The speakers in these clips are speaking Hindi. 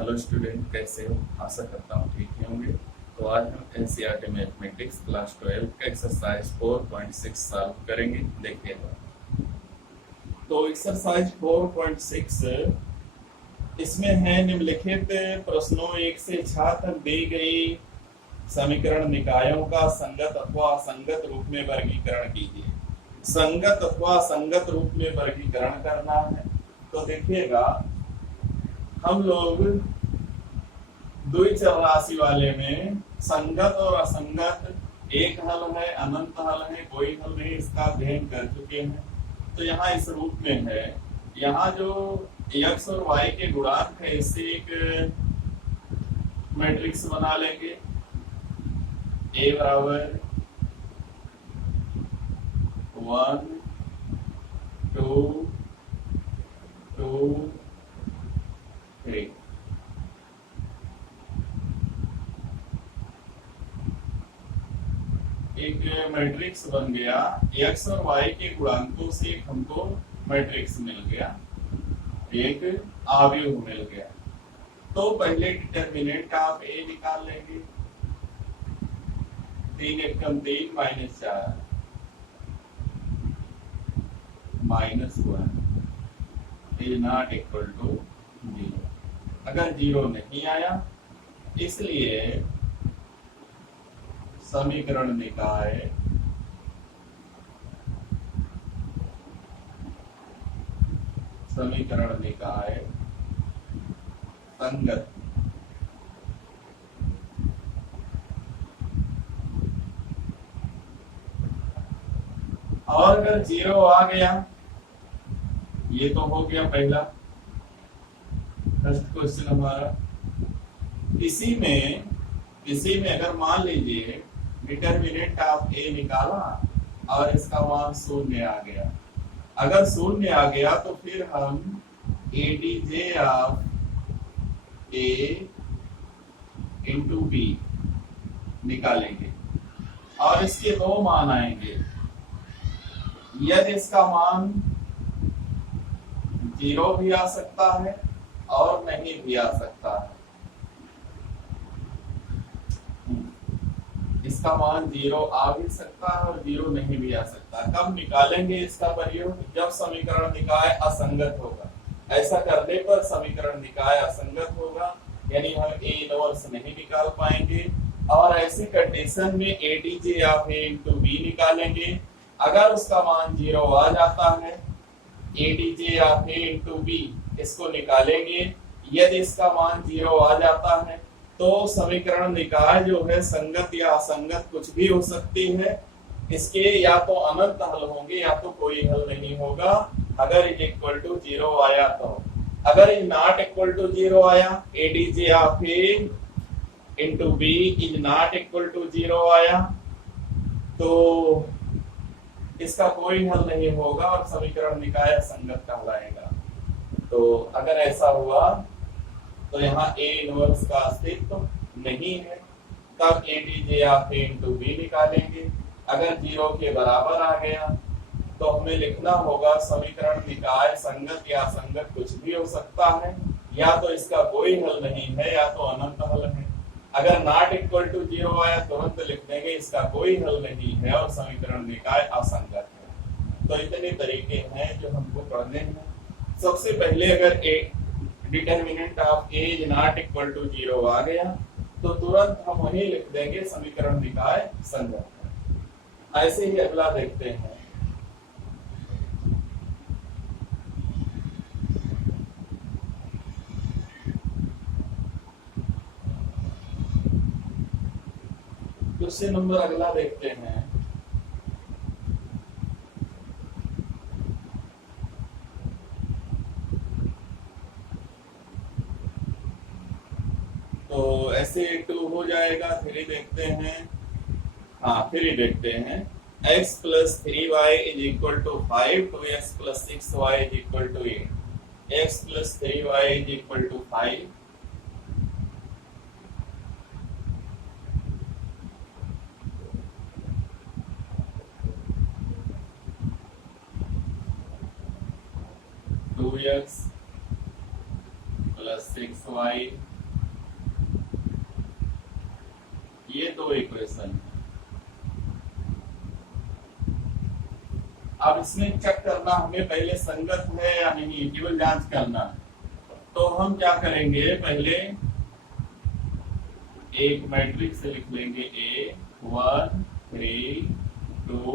हेलो स्टूडेंट, कैसे हो? आशा करता हूँ ठीक ही होंगे। तो आज हम एनसीईआरटी मैथमेटिक्स क्लास 12 का एक्सरसाइज 4.6 सॉल्व करेंगे। देखिएगा, तो एक्सरसाइज 4.6 इसमें है निम्नलिखित प्रश्नों 1 से 6 तक दी गई समीकरण निकायों का संगत अथवा असंगत रूप में वर्गीकरण कीजिए। संगत अथवा असंगत रूप में वर्गीकरण करना है। तो देखिएगा, हम लोग द्विचर राशि वाले में संगत और असंगत एक हल है, अनंत हल है, कोई हल नहीं, इसका अध्ययन कर चुके हैं। तो यहाँ इस रूप में है, यहाँ जो x और y के गुणांक है इससे एक मैट्रिक्स बना लेंगे। a बराबर 1 2 2 3। एक मैट्रिक्स बन गया, x और y के गुणांकों से एक हमको मैट्रिक्स मिल गया, एक अवयव मिल गया। तो पहले डिटर्मिनेंट ऑफ a निकाल लेंगे। 3 एकम 3 -4 -1 इज नॉट इक्वल टू 0। अगर 0 नहीं आया, इसलिए समीकरण निकाय संगत। और अगर 0 आ गया, ये तो हो गया पहला फर्स्ट क्वेश्चन हमारा। इसी में अगर मान लीजिए डिटर्मिनेंट ऑफ ए निकाला और इसका मान 0 आ गया। अगर 0 आ गया तो फिर हम ADJ of A into B निकालेंगे और इसके दो मान आएंगे। यदि इसका मान 0 भी आ सकता है और नहीं भी आ सकता है। इसका मान 0 आ भी सकता है और 0 नहीं भी आ सकता। कब निकालेंगे इसका प्रयोग? जब समीकरण निकाय असंगत होगा। ऐसा करने पर समीकरण निकाय असंगत होगा, यानी हम ए इनवर्स नहीं निकाल पाएंगे। और ऐसी कंडीशन में ADJ of A into B निकालेंगे। अगर उसका मान 0 आ जाता है, ADJ of A into B इसको निकालेंगे। यदि इसका मान 0 आ जाता है तो समीकरण निकाय जो है संगत या असंगत कुछ भी हो सकती है। इसके या तो अनंत हल होंगे या तो कोई हल नहीं होगा। अगर इज इक्वल टू 0 आया तो, अगर इज नॉट इक्वल टू 0 आया, ADJ of A into B is not equal to 0 आया, तो इसका कोई हल नहीं होगा और समीकरण निकाय असंगत कहलाएगा। तो अगर ऐसा हुआ तो यहाँ ए इनवर्स का अस्तित्व नहीं है। तब ADJ of A into B निकालेंगे। अगर 0 के बराबर आ गया तो हमें लिखना होगा समीकरण निकाय संगत या असंगत कुछ भी हो सकता है, या तो इसका कोई हल नहीं है या तो अनंत हल है। अगर नॉट इक्वल टू 0 आया तुरंत लिख देंगे इसका कोई हल नहीं है और समीकरण निकाय असंगत है। तो इतने तरीके हैं जो हमको पढ़ने हैं। सबसे पहले अगर determinant of A is not equal to 0 आ गया तो तुरंत हम वही लिख देंगे समीकरण निकाय संगत है। ऐसे ही अगला देखते हैं। क्वेश्चन नंबर अगला देखते हैं। तो ऐसे 2 हो जाएगा। 3 देखते हैं। हाँ, 3 देखते हैं। x plus 3y is equal to 5 2x plus 6y is equal to 8। x plus 3y is equal to 5। Two x plus 6y ये दो इक्वेशन है। अब इसमें चेक करना हमें पहले संगत है या नहीं, केवल जांच करना है। तो हम क्या करेंगे, पहले एक मैट्रिक्स लिख लेंगे A 1 3 2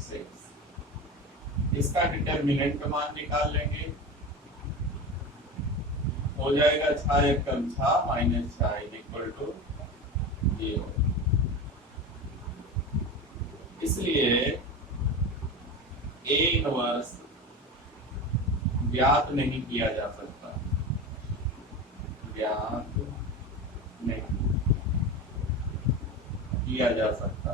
6। इसका डिटर्मिनेंट मान निकाल लेंगे, हो जाएगा 6 एकम 6 माइनस 6 इक्वल टू 0। इसलिए A इनवर्स ज्ञात नहीं किया जा सकता, ज्ञात नहीं किया जा सकता।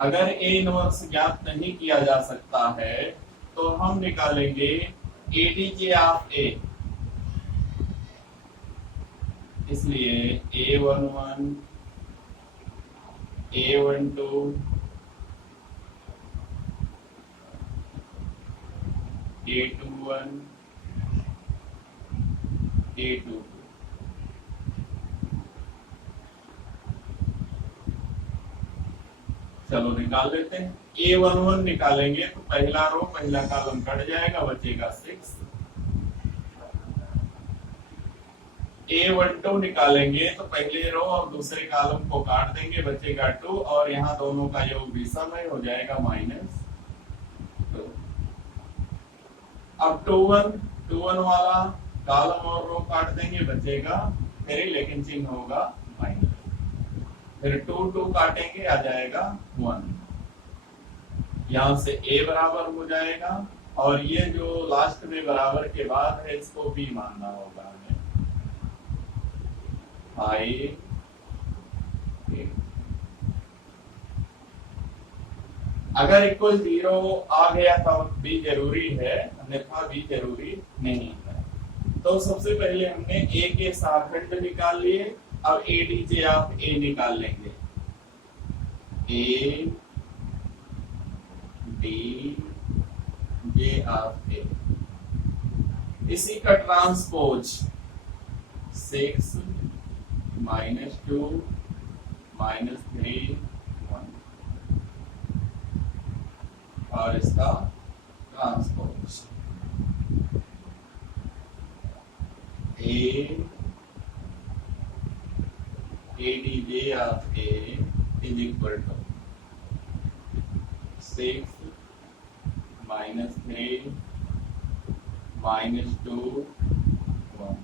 अगर A इनवर्स ज्ञात नहीं किया जा सकता है तो हम निकालेंगे ADJ ऑफ A। इसलिए A11 A12 A21 A22। चलो निकाल लेते हैं। A11 निकालेंगे तो पहला रो पहला कॉलम कट जाएगा, बचेगा 6। A12 निकालेंगे तो पहले रो और दूसरे कॉलम को काट देंगे, बचेगा 2 और यहाँ दोनों का योग विषम है, हो जाएगा -2। अब 2 1 वाला कॉलम और रो काट देंगे, बचेगा 3 लेकिन चिन्ह होगा माइनस। फिर 2 2 काटेंगे, आ जाएगा 1। यहां से A बराबर हो जाएगा और ये जो लास्ट में बराबर के बाद है इसको B मानना होगा हमें। अगर इक्वल 0 आ गया तब B जरूरी है, अन्यथा B जरूरी नहीं है। तो सबसे पहले हमने A के शाखंड निकाल लिए, अब ADJ ऑफ A निकाल लेंगे। A D J of A, इसी का ट्रांसपोज 6 -2 -3 1 और इसका transpose ADJ of A is equal to 6 -3 -2 1।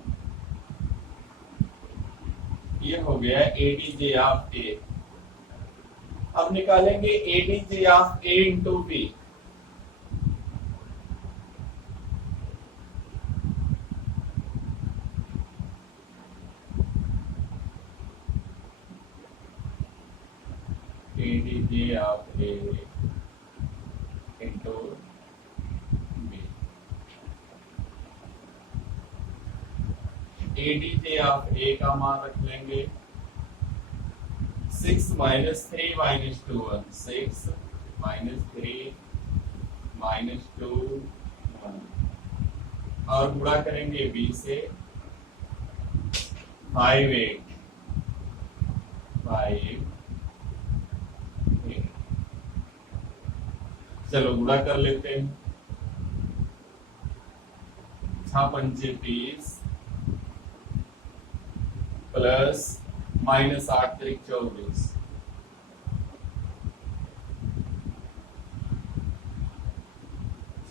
ये हो गया ADJ ऑफ A। अब निकालेंगे ADJ of A into B। ADJ of A into B। ADJ of A का मान रख लेंगे 6 -3 -2 1, 6 -3 -2 1 और गुणा करेंगे B से 5 8 5 8। चलो गुणा कर लेते हैं। 6 पंचे 30 प्लस -8 3 24,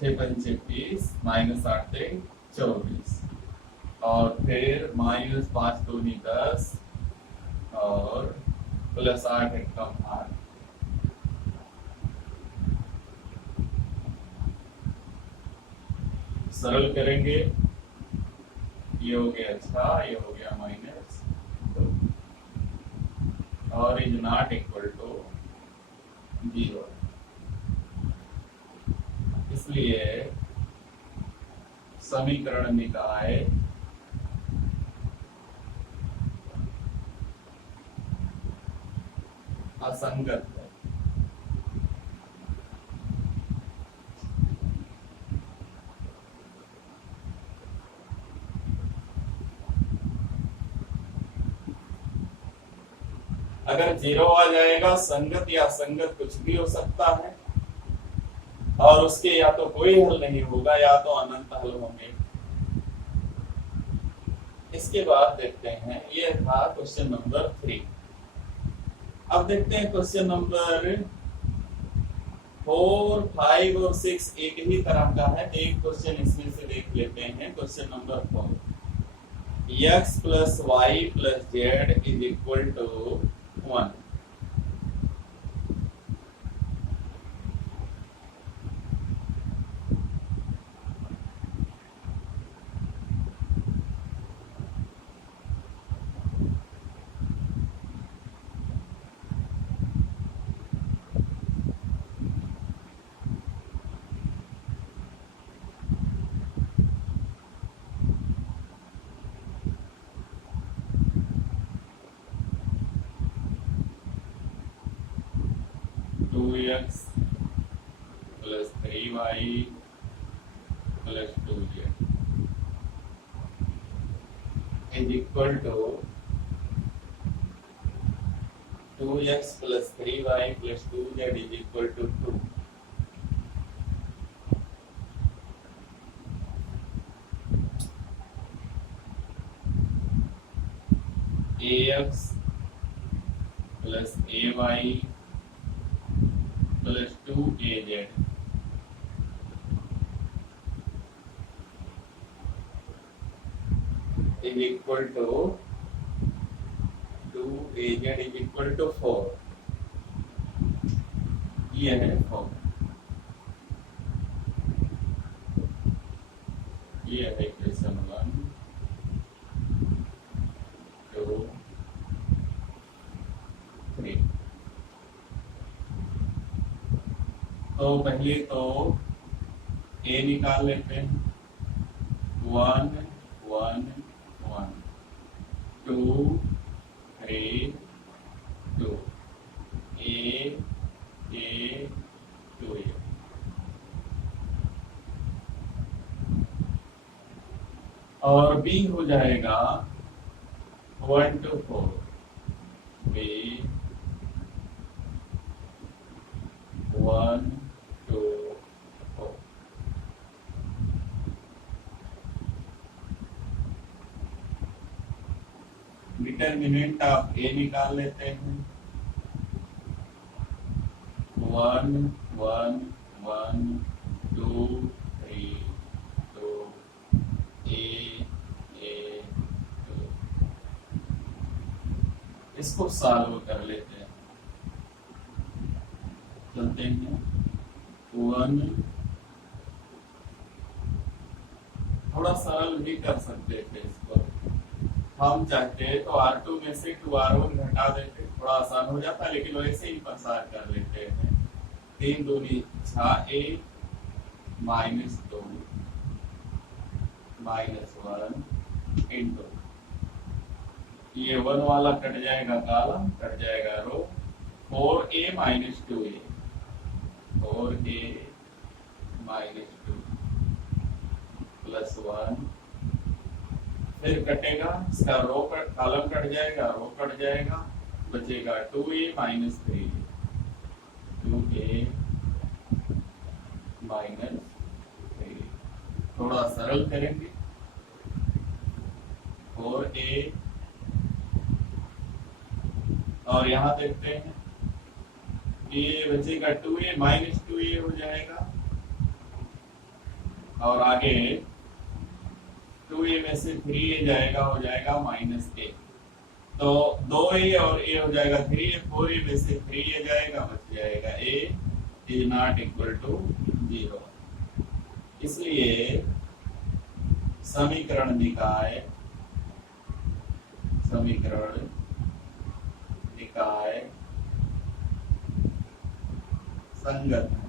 6 पंचे 30 -8 3 24 और फिर -5 दूनी 10 और +8 एकम 8। सरल करेंगे, ये हो गया 6, ये हो गया -2 और इज नॉट इक्वल टू 0। इसलिए समीकरण निकाय असंगत है। अगर जीरो आ जाएगा, संगत या असंगत कुछ भी हो सकता है, और उसके या तो कोई हल नहीं होगा या तो अनंत हल होंगे। इसके बाद देखते हैं, ये था क्वेश्चन नंबर 3। अब देखते हैं क्वेश्चन नंबर 4, 5 और 6 एक ही तरह का है। एक क्वेश्चन इसमें से देख लेते हैं। Question number 4, x plus y plus z is equal to 1। x plus 3y plus 2z is equal to 2x plus 3y plus 2z is equal to 2। ax plus ay plus 2az is equal to 2az is equal to 4। ये है 4। ये है इक्वेशन 1, 2, 3। तो पहले तो a निकाल लेते हैं। 1 1 1 2 3 2 a 2 a। और b हो जाएगा 1 to 4 b 1 2 4। डिटर्मिनेंट ऑफ ए निकाल लेते हैं। 1 1 1 2 3 2 a 2। इसको सॉल्व कर लेते हैं। चलते हैं। 1 थोड़ा सरल भी कर सकते थे इसको, हम चाहते तो R2 में से 2R1 घटा देते, थोड़ा आसान हो जाता, लेकिन वैसे ही प्रसार कर लेते हैं। 3 दूनी 6a माइनस 2 माइनस 1 इंटू, ये 1 वाला कट जाएगा, कॉलम कट जाएगा रो। 4a minus 2a 4a minus 2 plus 1, फिर कटेगा, इसका रो कट, कॉलम कट जाएगा, रो कट जाएगा, बचेगा 2a माइनस 3 2a माइनस 3। थोड़ा सरल करेंगे। 4a और यहाँ देखते हैं, ये बचेगा 2a माइनस 2a हो जाएगा, और आगे 2a में से 3a जाएगा, हो जाएगा माइनस a। तो 2a और a हो जाएगा 3a, 4a में से 3a जाएगा, बच जाएगा a is not equal to 0। इसलिए समीकरण निकाय संगत है।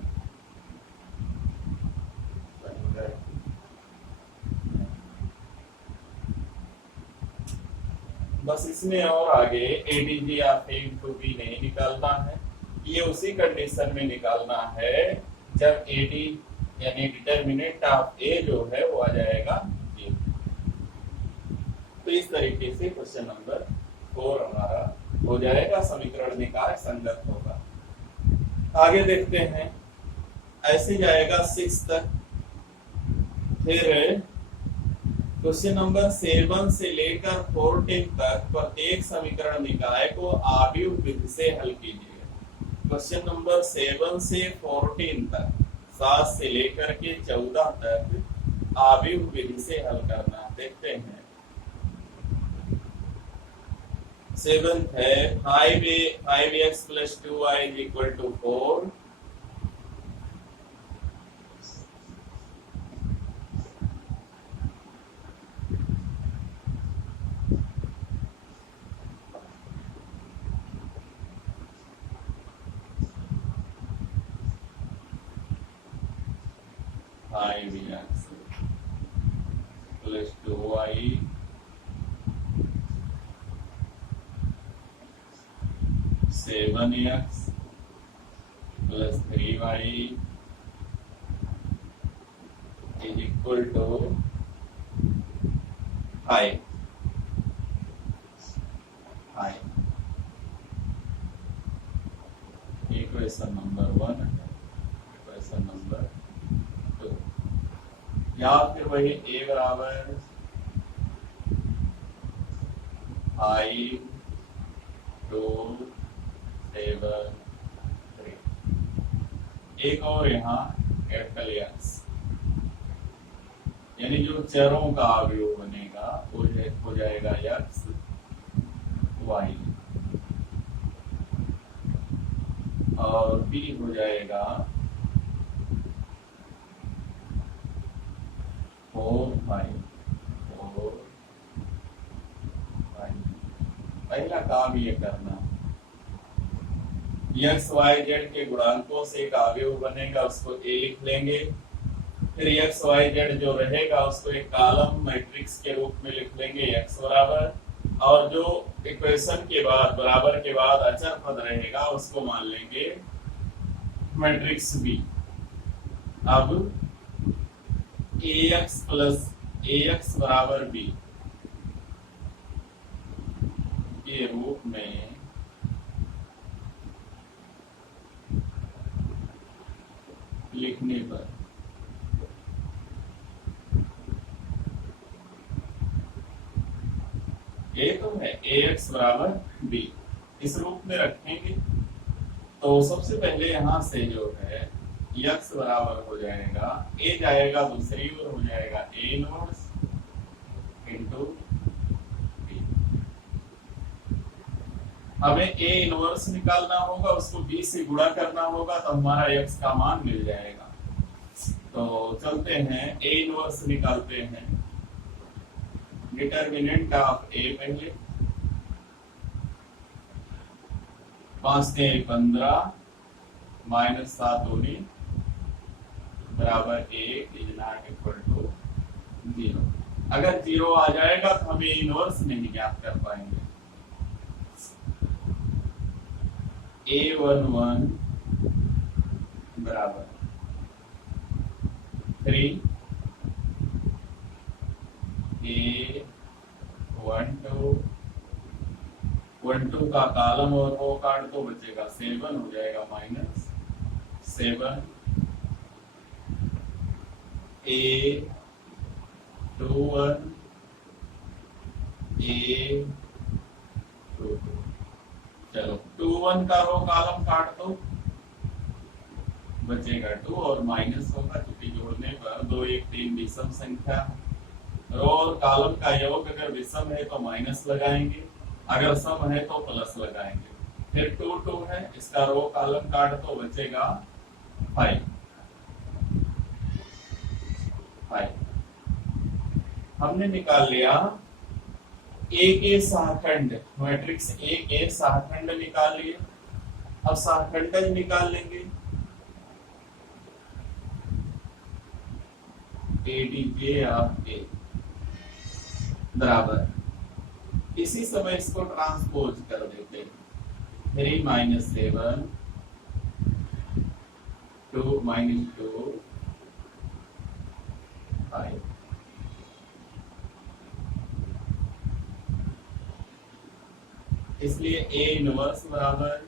बस इसमें और आगे ADJ of A into B नहीं निकालना है, ये उसी कंडीशन में निकालना है जब एडी यानी डिटर्मिनेंट ऑफ ए जो है वो आ जाएगा 0। तो इस तरीके से क्वेश्चन नंबर 4 हमारा हो जाएगा, समीकरण निकाय संगत होगा। आगे देखते हैं, ऐसे जाएगा 6 तक। फिर क्वेश्चन नंबर 7 से लेकर 14 तक प्रत्येक समीकरण निकाय को आव्यूह विधि से हल कीजिए। क्वेश्चन नंबर 7 से 14 तक, 7 से लेकर के 14 तक आव्यूह विधि से हल करना। देखते हैं। 7th है 5x + 2y = 4। + 2y 7x + 3y = 5। Equation number 1 है, इक्वेशन नंबर 2। या फिर वही a बराबर 5 2 7 3। एक और यहाँ कैपिटल एक्स, यानी जो चरों का अवयव बनेगा वो हो जाएगा एक्स वाई, और बी हो जाएगा 4 5 4 5। पहला काम ये करना, एक्स वाई जेड के गुणांकों से एक अवयव बनेगा, उसको ए लिख लेंगे। फिर एक्स वाई जेड जो रहेगा उसको एक कॉलम मैट्रिक्स के रूप में लिख लेंगे, एक्स बराबर, और जो इक्वेशन के बाद बराबर के बाद अचर पद रहेगा उसको मान लेंगे मैट्रिक्स बी। अब ax = b के रूप में लिखने पर ए तो है ax = b, इस रूप में रखेंगे। तो सबसे पहले यहां से जो है x बराबर हो जाएगा, a जाएगा दूसरी ओर, हो जाएगा a इनवर्स * b। हमें a इनवर्स निकालना होगा, उसको b से गुणा करना होगा, तो हमारा x का मान मिल जाएगा। तो चलते हैं a इनवर्स निकालते हैं। डिटर्मिनेंट ऑफ a पहले, 5 से 15 -7 दूनी बराबर 1 = 0। अगर 0 आ जाएगा तो हमें इनवर्स नहीं ज्ञात कर पाएंगे। a11 बराबर 3, a12 का कॉलम और रो काट दो, बचेगा 7, हो जाएगा -7। a21 a22, चलो 21 का रो कॉलम काट दो, बचेगा 2 और माइनस होगा, क्योंकि जोड़ने पर 2 1 3 विषम संख्या। रो और कॉलम का योग अगर विषम है तो माइनस लगाएंगे, अगर सम है तो प्लस लगाएंगे। फिर 2 2 है, इसका रो कॉलम काट दो, बचेगा 5। हमने निकाल लिया ए के सहखंड, मैट्रिक्स ए के सहखंड निकाल लिए। अब सहखंडज निकाल लेंगे, ADJ ऑफ ए बराबर, इसी समय इसको ट्रांसपोज कर देते हैं। 3 - 7 2 - 2 5। इसलिए ए इनवर्स बराबर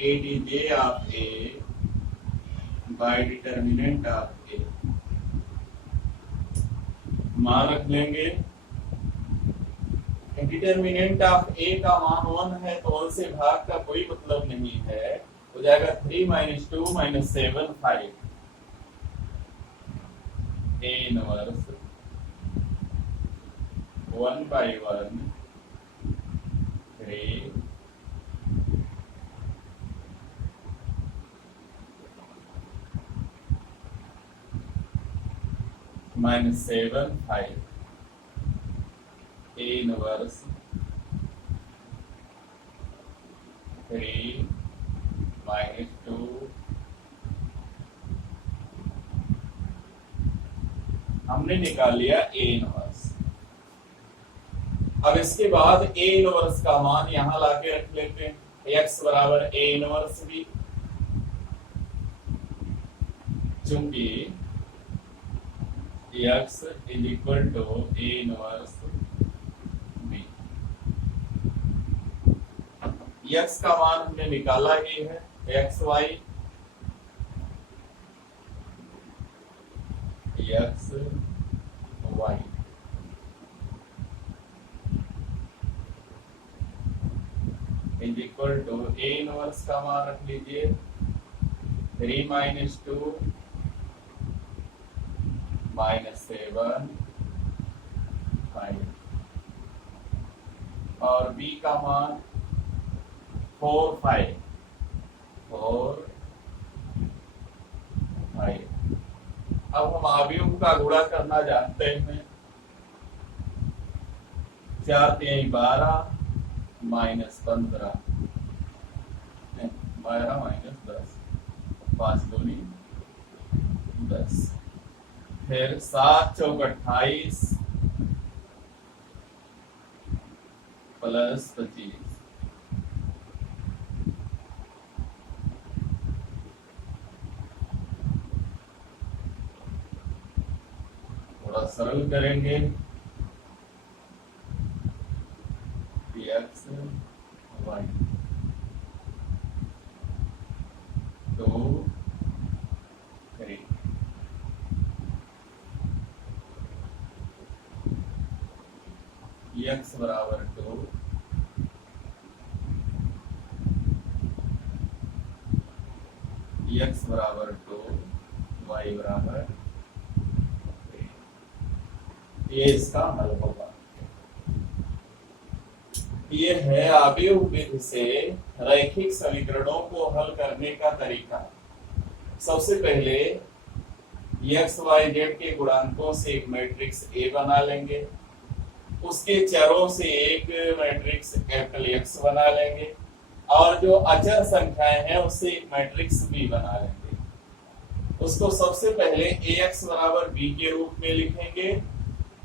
A D J of A by determinant of A. मान रख लेंगे डिटर्मिनेंट ऑफ ए का मान 1 है तो 1 से भाग का कोई मतलब नहीं है, हो जाएगा 3 minus 2 minus 7 5 A inverse 1 by 1 3 minus 7 5 A inverse 3 minus 2 हमने निकाल लिया ए इनवर्स। अब इसके बाद ए इनवर्स का मान यहां लाके रख लेते हैं एक्स बराबर ए इनवर्स बी, चूंकि x is equal to A inverse B. X का मान हमने निकाला ही है x y x y is equal to A inverse का मान रख लीजिए 3 माइनस 2 माइनस 7 5 और बी का मान 4 5 4 5। अब हम अवयव का गुणा करना जानते हैं 4 3 12 माइनस 15 12 माइनस 10 5 दूनी 10 फिर 7 चौक 28 प्लस 25 थोड़ा सरल करेंगे एक्स वाई तो 3 एक्स बराबर 2 एक्स बराबर 2 वाई बराबर 3। ये इसका हल होगा। ये है अवयव विधि से रैखिक समीकरणों को हल करने का तरीका। सबसे पहले एक्स वाई जेड के गुणांकों से एक मैट्रिक्स ए बना लेंगे, उसके चरों से एक मैट्रिक्स कैपिटल एक्स बना लेंगे और जो अचर संख्याएं हैं उससे एक मैट्रिक्स बी बना लेंगे। उसको सबसे पहले ए एक्स बराबर बी के रूप में लिखेंगे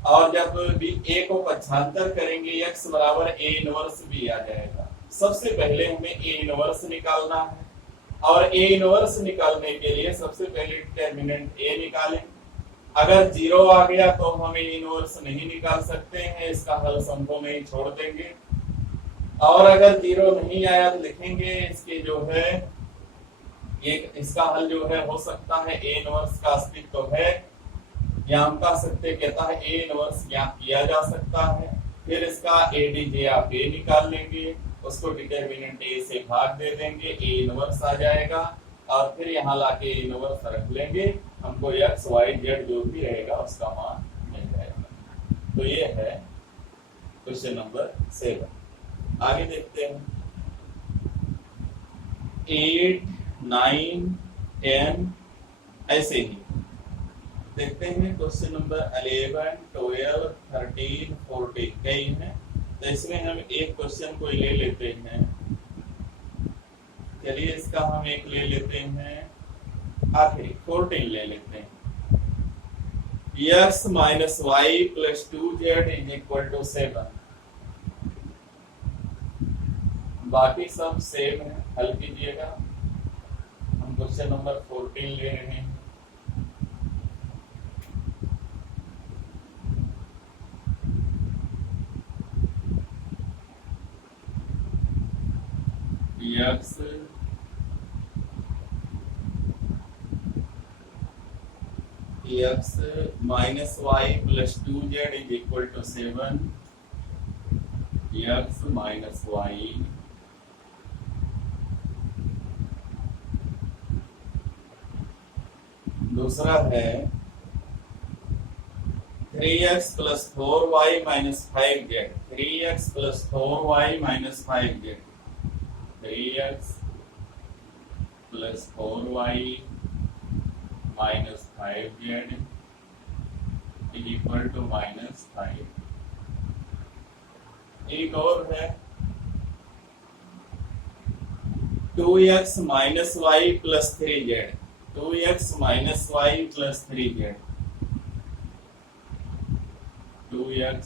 और जब ए को पक्षांतर करेंगे एक्स बराबर ए इनवर्स बी आ जाएगा। सबसे पहले हमें ए इनवर्स निकालना है और ए इनवर्स निकालने के लिए सबसे पहले डिटर्मिनेंट ए निकालें। अगर 0 आ गया तो हम ए इनवर्स नहीं निकाल सकते हैं, इसका हल संभव नहीं, छोड़ देंगे। और अगर 0 नहीं आया तो लिखेंगे इसके जो है एक इसका हल जो है हो सकता है ए इनवर्स का अस्तित्व तो है या हम कह सकते कहता है ए इनवर्स ज्ञात किया जा सकता है। फिर इसका ए डी जे आप ए निकाल लेंगे, उसको डिटर्मिनेंट ए से भाग दे देंगे, ए इनवर्स आ जाएगा और फिर यहाँ लाके ए इनवर्स रख लेंगे, हमको एक्स वाई जेड जो भी रहेगा उसका मान मिल जाएगा। तो ये है क्वेश्चन नंबर 7। आगे देखते हैं 8 9 10 ऐसे ही देखते हैं। क्वेश्चन नंबर 11 12 13 14 कई हैं, तो इसमें हम एक क्वेश्चन को ले लेते हैं। चलिए इसका हम एक ले लेते हैं, आखिरी 14 ले लेते हैं। x minus y plus 2z is equal to 7। बाकी सब सेम है, हल कीजिएगा। हम क्वेश्चन नंबर 14 ले रहे हैं। X minus y plus 2z is equal to 7 x minus y दूसरा है 3x plus 4y minus 5z 3x plus 4y minus 5z 3x plus 4y minus 5z is equal to minus 5। एक और है 2x minus y plus 3z 2x minus y plus 3z 2x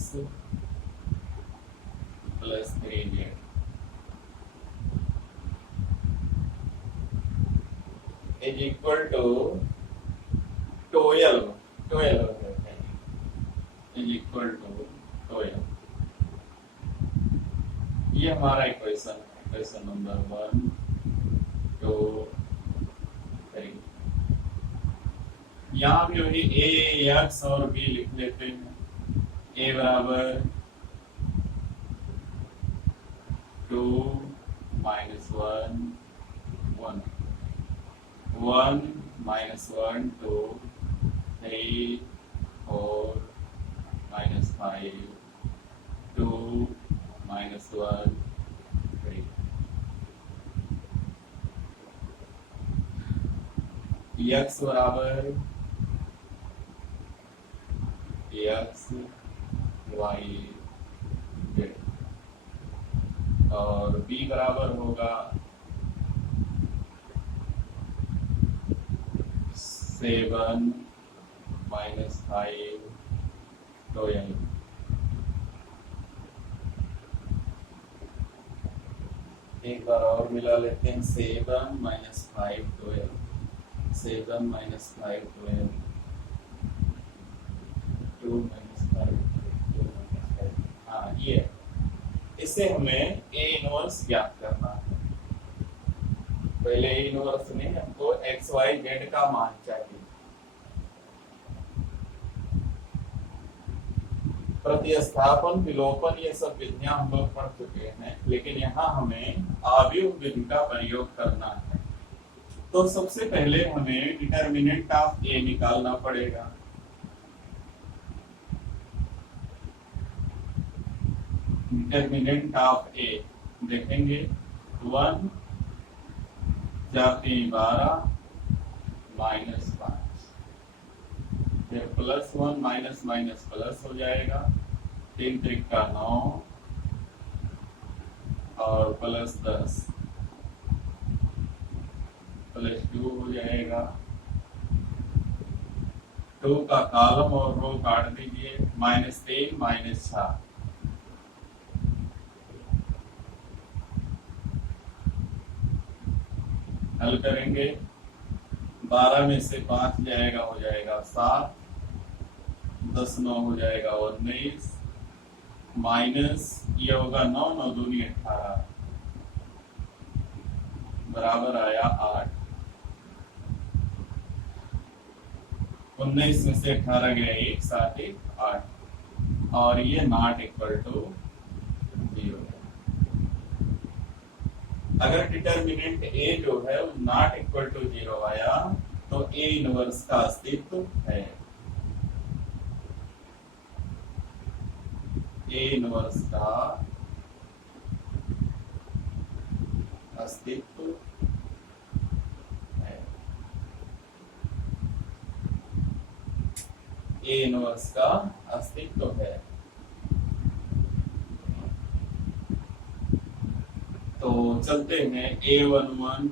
plus 3z is equal to 12 is equal to 12। ये हमारा इक्वेशन है, इक्वेशन नंबर 1 2 3। यहाँ भी वही ए एक्स और बी लिख लेते हैं। ए बराबर 2 minus 1 1 1 minus 1 2 3 4 minus 5 2 minus 1 3। X बराबर एक्स वाई जेड और बी बराबर होगा 7 माइनस 5 12। एक बार और मिला लेते हैं 7 माइनस 5 12 7 माइनस 5 12 2 माइनस 5 2 माइनस 5। हाँ ये इससे हमें ए इनवर्स ज्ञात करना है। पहले ए इनवर्स नहीं, हमको एक्स वाई जेड का मान चाहिए। प्रतिस्थापन विलोपन ये सब विधियां हम लोग पढ़ चुके हैं, लेकिन यहाँ हमें आव्यूह विधि का प्रयोग करना है। तो सबसे पहले हमें डिटर्मिनेंट ऑफ ए निकालना पड़ेगा। डिटर्मिनेंट ऑफ ए देखेंगे 1 जाते 12 माइनस 5 फिर प्लस 1 माइनस माइनस प्लस हो जाएगा 3 त्रिका 9 और प्लस 10 प्लस 2 हो जाएगा। 2 का कॉलम और रो काट दीजिए -3 -6 हल करेंगे 12 में से 5 जाएगा हो जाएगा 7 10 9 हो जाएगा 19 माइनस ये होगा 9 9 दूनी 18 बराबर आया 8। 19 में से 18 गया 1 7 1 8 और ये नॉट इक्वल टू 0। अगर डिटर्मिनेंट ए जो है नॉट इक्वल टू 0 आया तो ए इनवर्स का अस्तित्व है। ए इनवर्स का अस्तित्व है। ए इनवर्स का अस्तित्व है। तो चलते हैं A11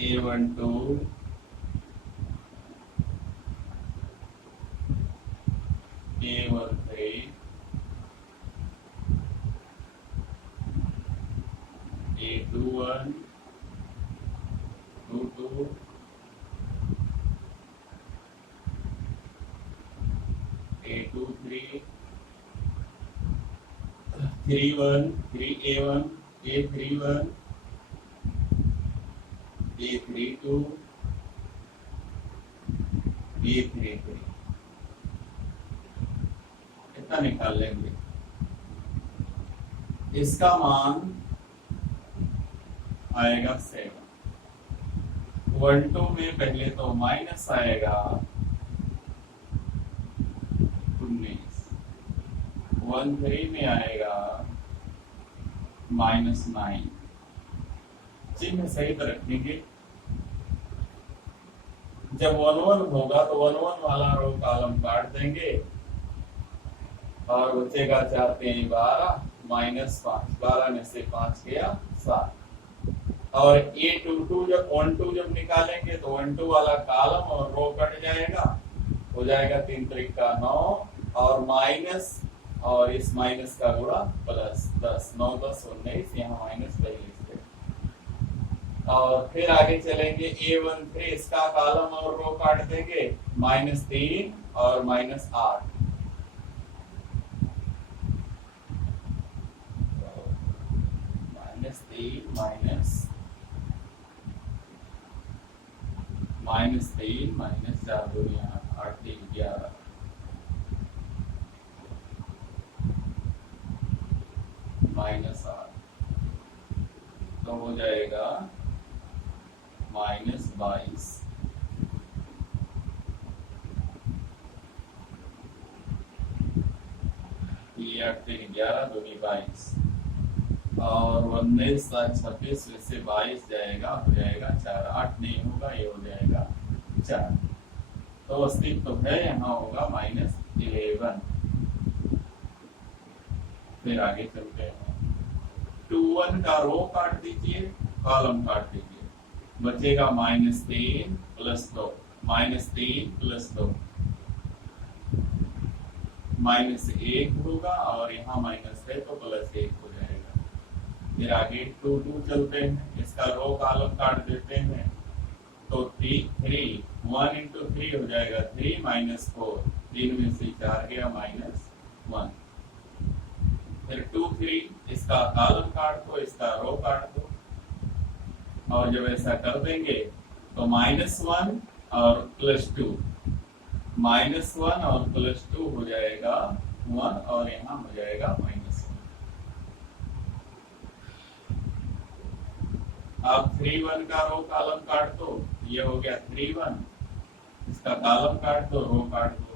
A12 A13 A21 22 A23 3A1 A31 A32 A33 इतना निकाल लेंगे। इसका मान आएगा 7। 1 2 में पहले तो माइनस आएगा 19, 1 3 में आएगा -9। चिन्ह सहित रखेंगे। जब 1 1 होगा तो 1 1 वाला रो कॉलम काट देंगे और बचेगा 4 3 12 -5। 12 में से 5 गया 7। और A22 जब 1 2 जब निकालेंगे तो 1 2 वाला कॉलम और रो कट जाएगा, हो जाएगा 3 3 का 9 और माइनस और इस माइनस का गुणा प्लस 10 9 10 19 यहाँ माइनस पहले से। और फिर आगे चलेंगे A13 इसका कॉलम और रो काट देंगे -3 और -8। -3 -4 दूनी 8 3 11 -8 तो हो जाएगा -22। ये 8 3 11 दूनी 22 और 19 7 26 वैसे 22 जाएगा, हो जाएगा 4। 8 नहीं होगा, ये हो जाएगा 4। तो अस्तित्व है, यहाँ होगा -11। फिर आगे चलते हैं। 2 1 का रो काट दीजिए, कॉलम काट दीजिए, बचेगा -3 + 2 -3 + 2 -1 होगा और यहाँ माइनस है तो +1 हो जाएगा। फिर आगे 2 2 चलते हैं, इसका रो कॉलम काट देते हैं तो 3 1 × 3 हो जाएगा 3 -4। 3 में से 4 गया -1। फिर 2 3 इसका कॉलम काट दो, इसका रो काट दो और जब ऐसा कर देंगे तो -1 और +2 -1 और +2 हो जाएगा 1 और यहाँ हो जाएगा -1। अब 3 1 का रो कॉलम काट दो, ये हो गया 3 1, इसका कॉलम काट दो, रो काट दो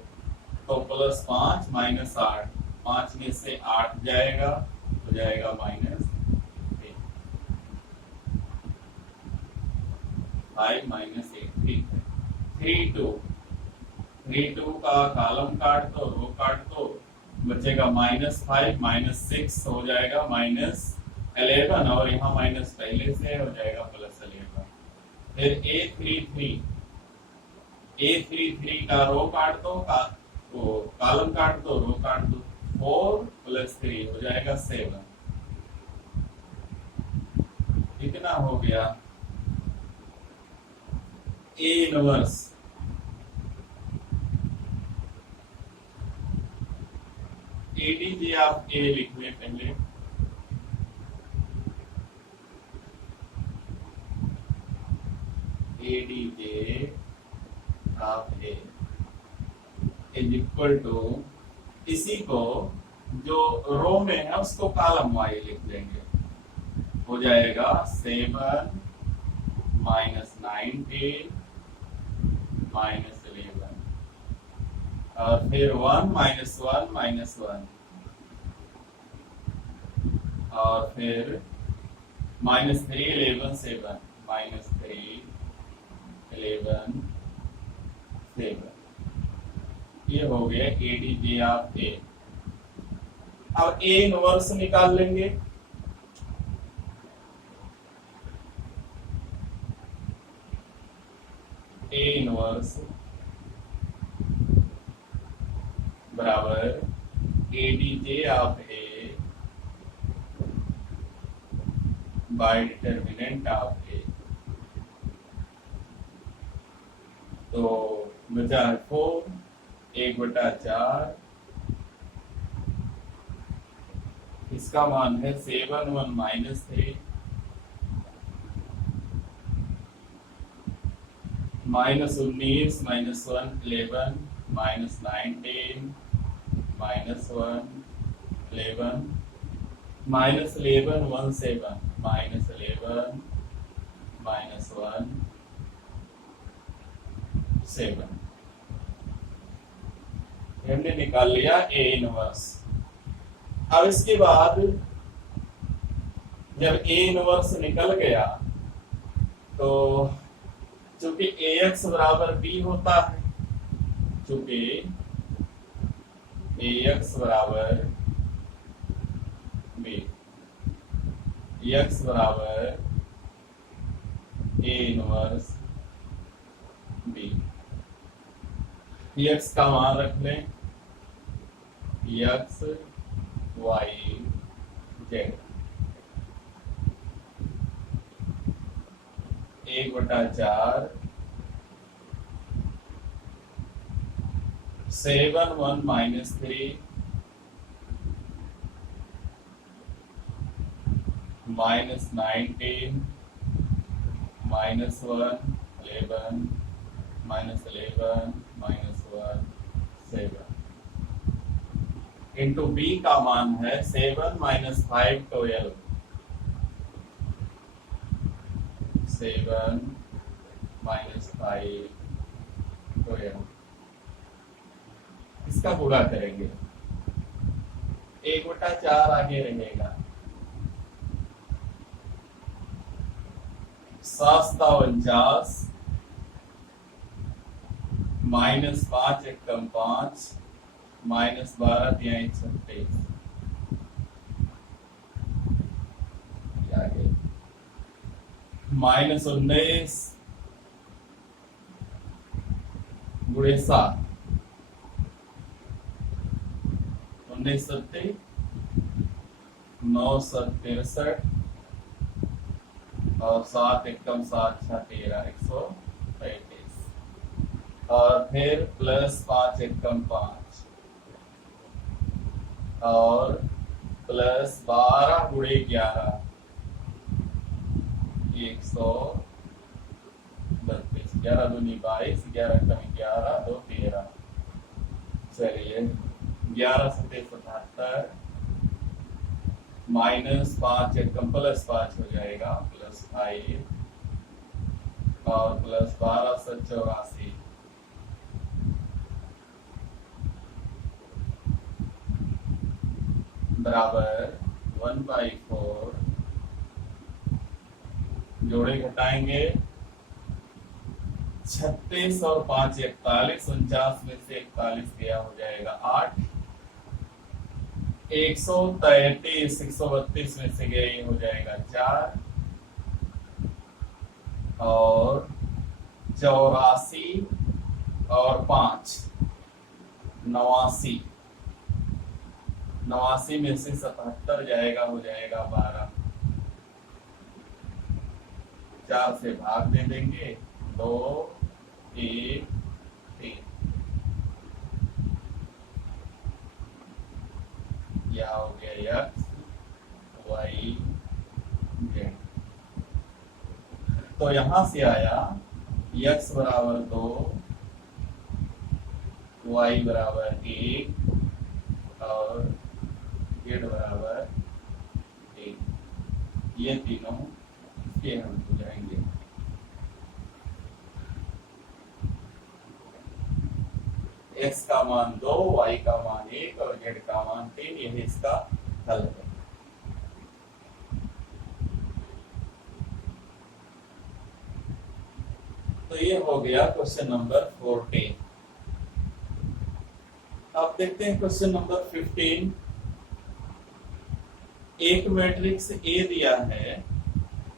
तो +5 -8। 5 में से 8 जाएगा, हो जाएगा -3 5 -8 ठीक है। 3 2 3 2 का कॉलम काट दो, रो काट दो, बचेगा -5 -6 हो जाएगा -11 और यहाँ माइनस पहले से हो जाएगा +11। फिर A33 का रो काट दो, कॉलम काट दो, रो काट दो, 4 + 3 हो जाएगा 7। कितना हो गया? A inverse ADJ of A लिख लें पहले। ADJ ऑफ A = इसी को जो रो में है उसको कॉलम वाई लिख देंगे, हो जाएगा 7 -19 -11 और फिर 1 -1 -1 और फिर -3 11 7 -3 11 7। ये हो गया ADJ ऑफ A। अब A इनवर्स निकाल लेंगे। A इनवर्स बराबर ADJ of A bye determinant of A। तो बचा 4 1/4 इसका मान है 7 1 -3 -19 -1 11 -19 -1 11 -11 1 7 -11 -1 7 हमने निकाल लिया ए इनवर्स। अब इसके बाद जब ए इनवर्स निकल गया तो चूंकि ax बराबर b होता है, चूंकि ax बराबर b, x बराबर a इनवर्स b, x का मान रख लें x y z 1/4 7 1 -3 -19 -1 11 -11 -1 7 into b का मान है 7 - 5 12 7 - 5 12 इसका पूरा करेंगे 1/4 आगे रहेगा 7 -5 एकम 5 -12 तिहाई 36 -19 गुणे 7 19 7 9 7 63 और 7 एकम 7 6 13 135 और फिर प्लस 5 एकम 5 और प्लस 12 गुणे 11 132 11 दूनी 22 11 कम 11 2 13 चलिए 11 7 77 -5 एकम +5 हो जाएगा +5 और +12 से 84 बराबर 1/4 जोड़े घटाएंगे 36 और 5 41 49 में से 41 गया हो जाएगा 8 133 132 में से गए हो जाएगा 4 और 84 और 5 89 89 में से 77 जाएगा हो जाएगा 12 4 से भाग दे देंगे 2 1 3 यह हो गया x y z। तो यहां से आया x बराबर 2 y बराबर 1 और z बराबर 1। ये तीनों के हम हो जाएंगे। x का मान 2 y का मान 1 और z का मान 3, यही इसका हल है। तो ये हो गया क्वेश्चन नंबर 14। अब देखते हैं क्वेश्चन नंबर 15। एक मैट्रिक्स A दिया है,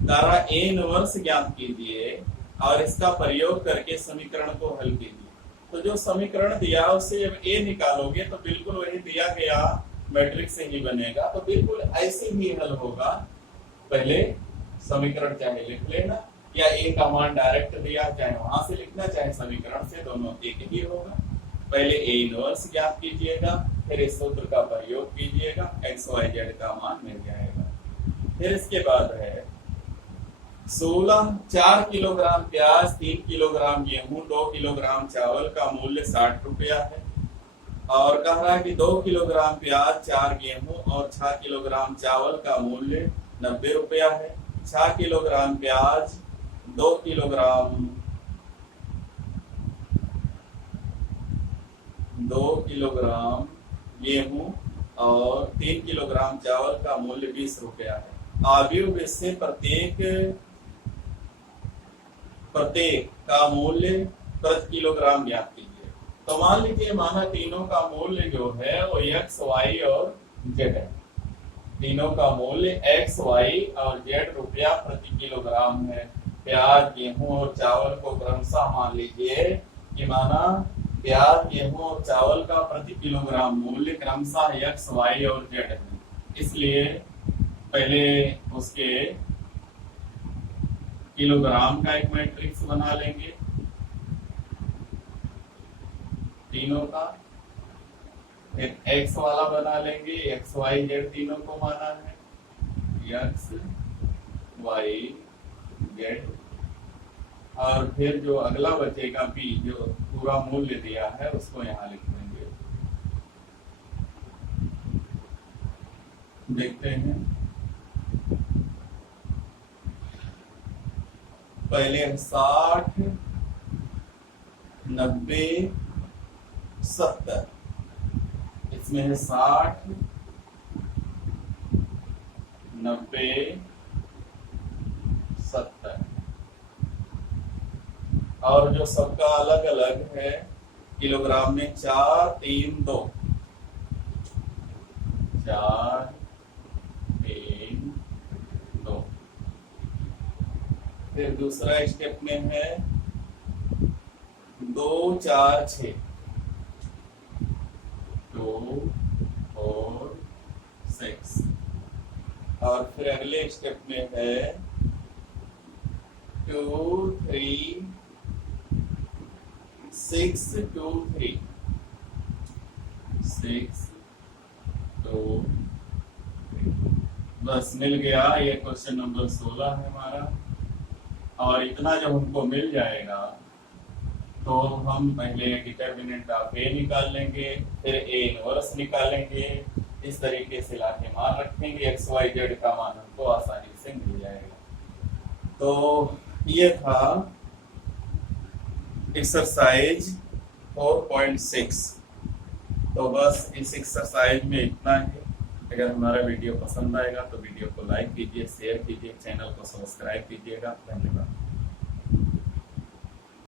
धारा A इनवर्स ज्ञात कीजिए और इसका प्रयोग करके समीकरण को हल कीजिए। तो जो समीकरण दिया उससे जब A निकालोगे तो बिल्कुल वही दिया गया मैट्रिक्स ही बनेगा। तो बिल्कुल ऐसे ही हल होगा। पहले समीकरण चाहे लिख लेना या A का मान डायरेक्ट दिया, चाहे वहां से लिखना चाहे समीकरण से, दोनों एक ही होगा। पहले A इनवर्स ज्ञात कीजिएगा फिर इस सूत्र का प्रयोग कीजिएगा, एक्स वाई जेड का मान मिल जाएगा। फिर इसके बाद है 4 किलोग्राम प्याज, 3 किलोग्राम गेहूं, 2 किलोग्राम चावल का मूल्य 60 रुपया है। और कह रहा है कि 2 किलोग्राम प्याज, 4 गेहूं और 6 किलोग्राम चावल का मूल्य 90 रुपया है। 6 किलोग्राम प्याज, 2 किलोग्राम गेहूं और 3 किलोग्राम चावल का मूल्य 20 रुपया है। आयुर्वेद से प्रत्येक का मूल्य प्रति किलोग्राम ज्ञात कीजिए। तो मान लीजिए माना तीनों का मूल्य जो है वो एक्स वाई और जेड है। तीनों का मूल्य एक्स वाई और जेड रुपया प्रति किलोग्राम है। प्याज, गेहूं और चावल को क्रमशः मान लीजिए कि माना प्याज, गेहूं और चावल का प्रति किलोग्राम मूल्य क्रमशः एक्स वाई और जेड है। इसलिए पहले उसके किलोग्राम का एक मैट्रिक्स बना लेंगे तीनों का, फिर एक्स वाला बना लेंगे, एक्स वाई जेड तीनों को माना है, एक्स वाई जेड। और फिर जो अगला बचेगा पी, जो पूरा मूल्य दिया है उसको यहाँ लिख देंगे। देखते हैं, पहले 60, 90, 70। इसमें है 60, 90, 70। और जो सबका अलग अलग है किलोग्राम में 4, 3, 2, 4, 3, 2। फिर दूसरा स्टेप में है 2, 4, 6, 2, 4, 6। और फिर अगले स्टेप में है 2, 3, 6, 2, 3, 6, 2, 3। बस मिल गया। ये क्वेश्चन नंबर 16 है हमारा। और इतना जब हमको मिल जाएगा तो हम पहले डिटर्मिनेंट ऑफ ए निकाल लेंगे, फिर ए इनवर्स निकालेंगे। इस तरीके से लाके मान रखेंगे, एक्स वाई जेड का मान हमको आसानी से मिल जाएगा। तो ये था एक्सरसाइज 4.6। तो बस इस एक्सरसाइज में इतना है। अगर हमारा वीडियो पसंद आएगा तो वीडियो को लाइक कीजिए, शेयर कीजिए, चैनल को सब्सक्राइब कीजिएगा। धन्यवाद।